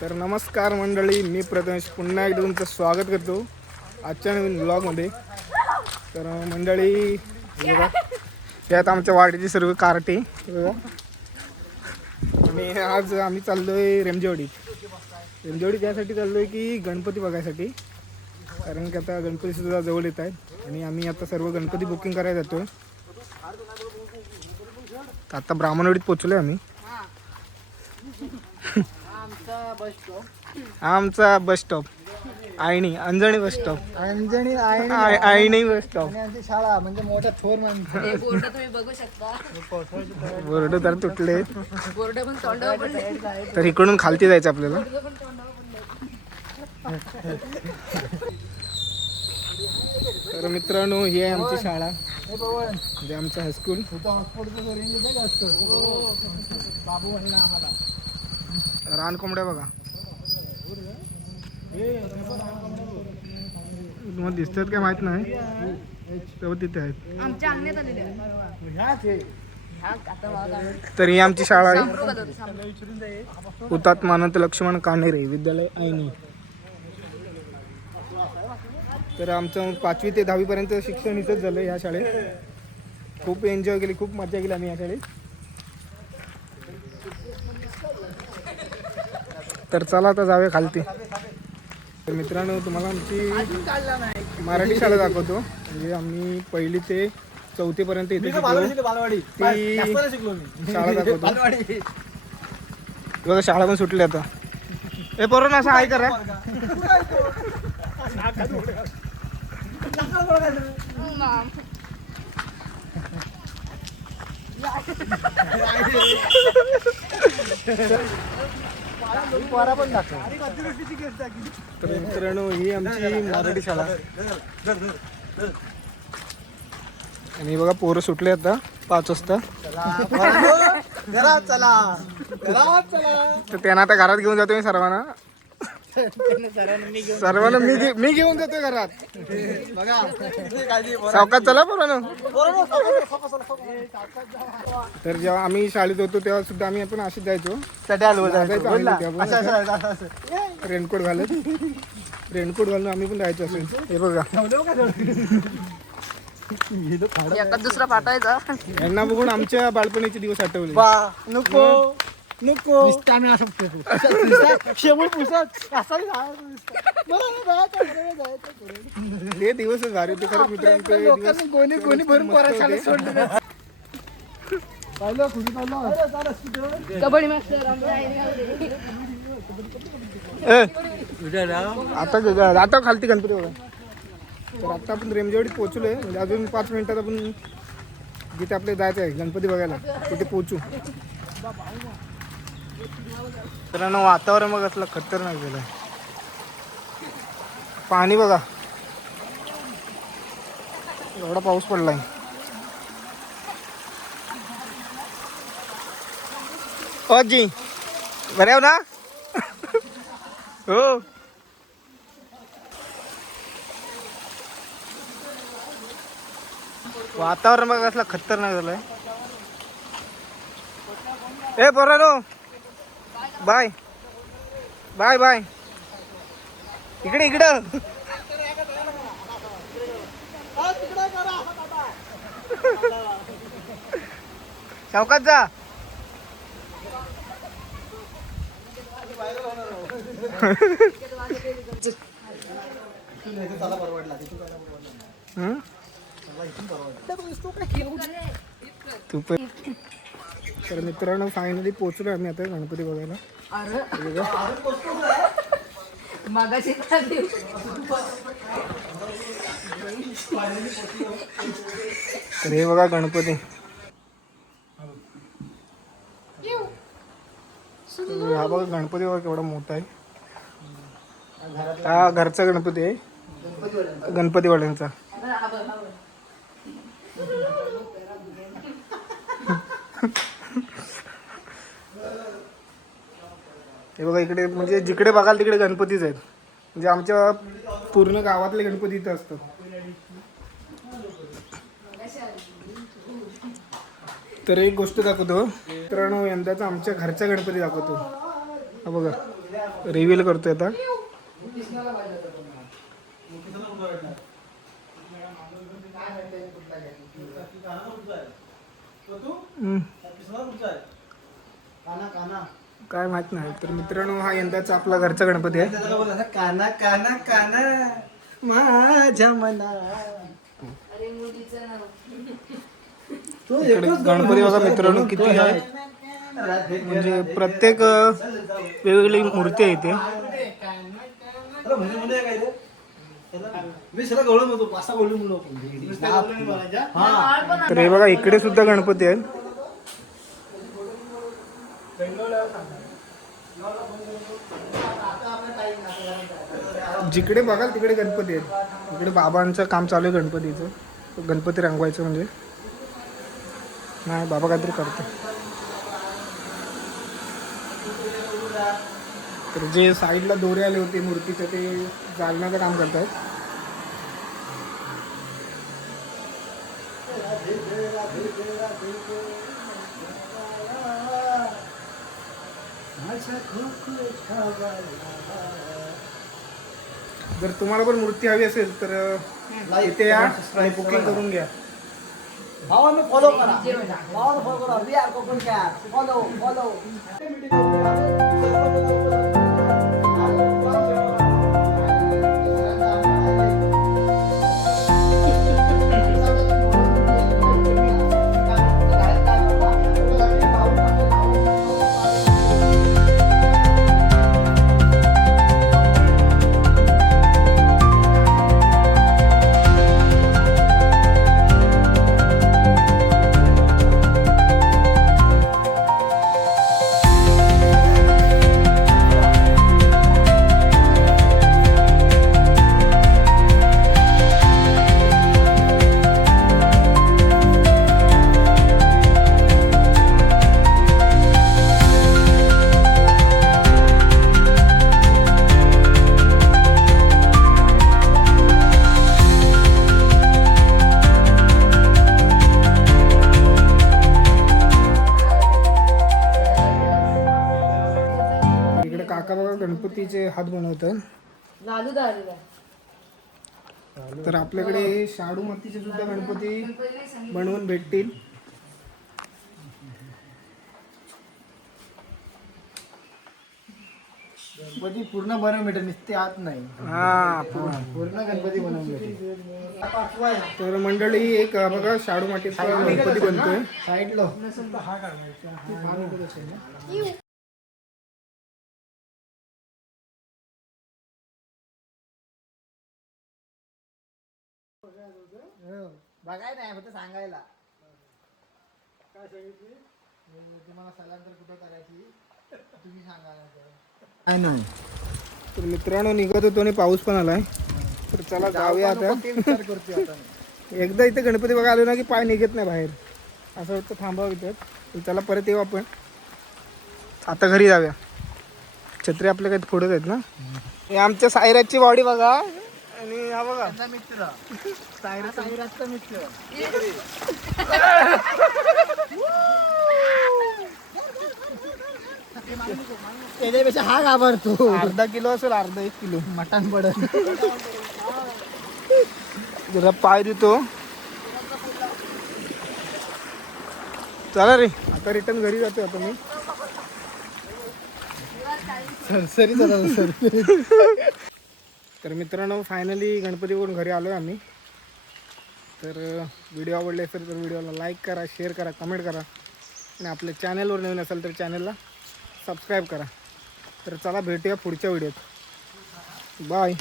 तर नमस्कार मंडळी, मी प्रथमेश पुन्हा एकदा तुमचं स्वागत करतो आजच्या नवीन ब्लॉगमध्ये. तर मंडळी बघा, यात आमच्या वाडीची सर्व कार्टी बघा. आणि आज आम्ही चाललोय रेमजेवाडी त्यासाठी चाललोय की गणपती बघायसाठी, कारण की आता गणपती सुद्धा जवळ येत आहेत आणि आम्ही आता सर्व गणपती बुकिंग करायला जातो. आता ब्राह्मणवाडीत पोचलोय आम्ही. आमचा bus stop Ayani Anjani bus stop Ayani bus stop. शाळा म्हणजे मोठा थोर माणूस. बोर्ड तुम्ही बघू शकता. बोर्ड तर तुटले, बोर्ड पण तोंडावर पडले. तर इकडून खालती जायचं आपल्याला. तर मित्रांनो, ही आहे आमची शाळा, म्हणजे आमचं हायस्कूल. रान कोंबड्या बघा, तुम्हाला दिसतात काय माहित नाही, तेव्हा तिथे आहेत. आमच्या अंगणात आलेले. तर ही आमची शाळा आहे, हुतात्मा अनंत लक्ष्मण कान्हेरे विद्यालय आयनी. तर आमचं 5वी ते 10वी पर्यंत शिक्षण इथंच झालं ह्या शाळेत. खूप एन्जॉय केली, खूप मजा केली आम्ही या शाळेत. तर चला आता जाऊया खालती. तर मित्रांनो, तुम्हाला आमची मराठी शाळा दाखवतो. म्हणजे आम्ही 1ली ते 4थी पर्यंत इथे शाळा दाखवतो. बघा, शाळा पण सुटली आता. हे पोरांनो, असं हाय करा. तर मित्रांनो, ही आमची मराठी शाळा आणि बघा, पोरं सुटले आता 5 वाजता. तर त्यांना आता घरात घेऊन जातो मी सर्वांना. मी घेऊन जातो घरात. सावकाश चला पोरांनो. तर जेव्हा आम्ही शाळेत होतो तेव्हा सुद्धा आम्ही आपण अशीच जायचो, रेनकोट घालून आम्ही पण जायचो असेल. हे बघा, एका दुसरा पाठवायचा. यांना बघून आमच्या बालपणीचे दिवस आठवले. नको शेवट पुसत ते दिवसच भारी होते खरंच मित्रांनो. कोणी भरून शाळेत सोडले. कबड्डी मास्टर आता खालती गणपती बघा. तर आता आपण रेमजेवाडीत पोहोचलोय, म्हणजे अजून 5 मिनिटात आपण जिथे आपले जायचं आहे गणपती बघायला तिथे पोहोचू. मित्रांनो, वातावरण बघ असलं खतरनाक झालं. पाणी बघा, एवढा पाऊस पडलाय. जी बरे हो ना? हो. वातावरण बघा असलं खतरनाक झालंय. ए पोरांनो, बाय बाय बाय. इकडं सावकाश जा. तर मित्रांनो, फायनली पोहोचलो आम्ही आता गणपती बघायला. तर हे बघा गणपती. हा बघा गणपती बघा केवढा मोठा आहे. हा घरचा गणपती आहे, गणपतीवाल्यांचा. हे बघा इकडे, म्हणजे जिकडे बघाल तिकडे गणपतीच आहेत. म्हणजे आमच्या पूर्ण गावातले गणपती इथं असतात. तर एक गोष्ट दाखवतो, मित्रांनो यंदाचा आमच्या घरचा गणपती दाखवतो. हा बघा रिव्हील करतोय आता. काय माहित नाही. तर मित्रांनो हा यंदाचा आपला घरचा गणपती आहे. काना काना काना माझ्या मना. इकडे गणपती बघा मित्रांनो किती आहे. म्हणजे प्रत्येक वेगवेगळी मूर्ती आहे इथे. तर हे बघा इकडे सुद्धा गणपती आहेत. जिकडे बघाल तिकडे गणपती आहेत. इकडे बाबांचं काम चालू आहे गणपतीचं. गणपती रंगवायचं म्हणजे नाही बाबा काहीतरी करतो. तर जे साईडला दोरे आले होते मूर्तीचं ते जाळण्याचं काम करतायत. जर तुम्हाला पण मूर्ती हवी असेल तर इथे या आणि बुकिंग करून घ्या. भावानं फॉलो करा. भावानं फॉलो करा. We are Konkan cap. Follow follow. काका बघा गणपतीचे हात बनवतात. लालू दालू तर आपल्याकडे शाडू मातीचे सुद्धा गणपती बनवून भेटतील. गणपती पूर्ण बनवून भेटेल. नुसते हात नाही. हा पूर्ण गणपती बनवून भेटेल. तर मंडळी एक बघा शाडू मातीचा गणपती बनतोय. साईडला बघाय नाही फक्त सांगायला. काय सांगितली तुम्हाला स्थलांतर कुठं करायची तुम्ही सांगा. काय नाही. तर मित्रांनो निघत होतो आणि पाऊस पण आलाय. तर चला जाऊया आता. विचार करतोय आता. एकदा इथे गणपती बघा आलो ना की पाय निघत नाही बाहेर. असं वाटतं थांबावं इथं. चला परत येऊ आपण. आता घरी जाऊया. छत्री आपल्या काही फोडत आहेत ना. हे आमच्या सायराची बॉडी बघा. आणि हा बघा मित्र सायराचा मित्र. त्याच्यापेक्षा हा घाबरतो. अर्धा किलो असेल. अर्धा 1 किलो मटण पडत. जरा पाय देतो. चला रे आता रिटर्न घरी जातो आता मी. सरसरी सर. तर मित्रांनो फायनली गणपतीवरून घरी आलो आहे आम्ही. तर व्हिडिओ आवडले असेल तर व्हिडिओला लाईक करा, शेअर करा, कमेंट करा आणि आपल्या चॅनलवर नवीन असेल तर चॅनलला सबस्क्राईब करा. तर चला भेटूया पुढच्या व्हिडिओत. बाय.